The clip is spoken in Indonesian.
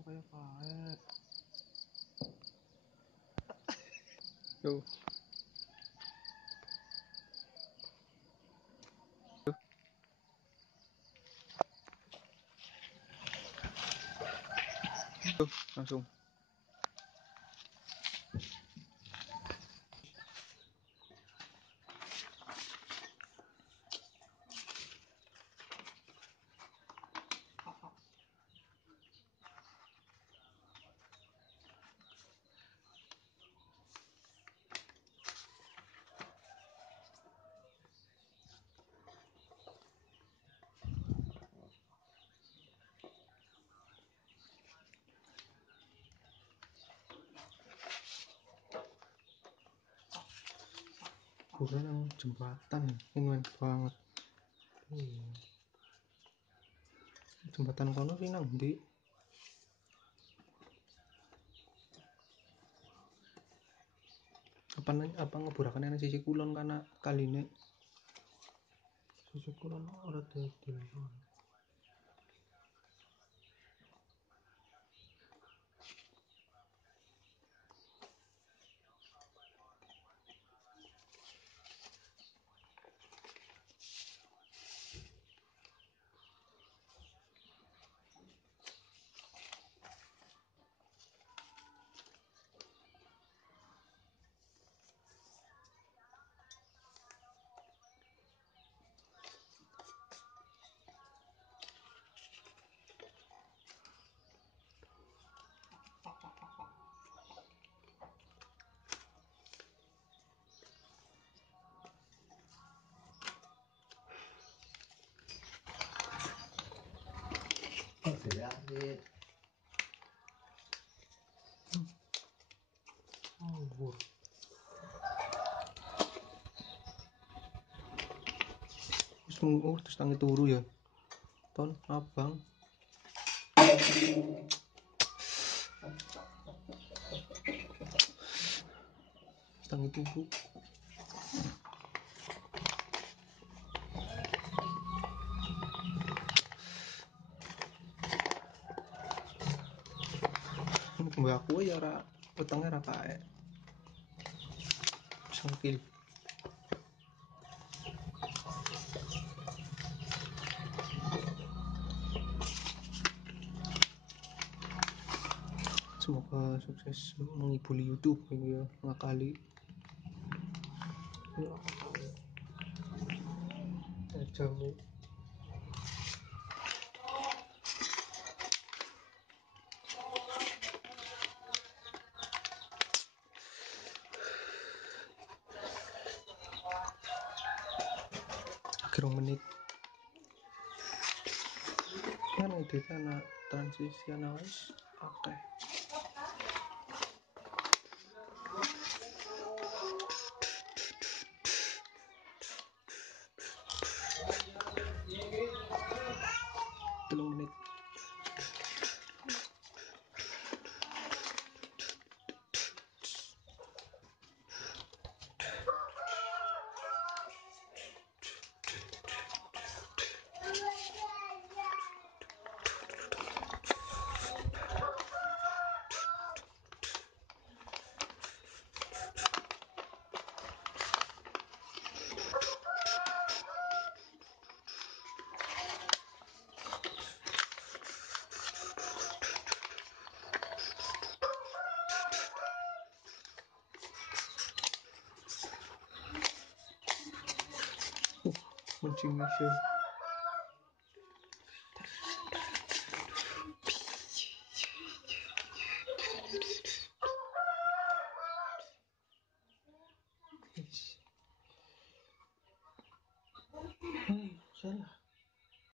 kayak karet. Tuh. Tuh, langsung. Bukan yang jembatan, ini banget. Jembatan kono sih nang ndi? Apa ngeburakan yang sisi kulon karena kali ini sisi kulon ora dadi. Oh, terus tangi turu ya. Ton abang. Tangi turu. Mbak aku ya ora wetenge ra kae. Sangkil. Semoga sukses mengibuli YouTube ya ngakali. Jamu. Gerong menit. Kan edit anak transisi analis. Oke. Telung menit. Kunci mission. Yes.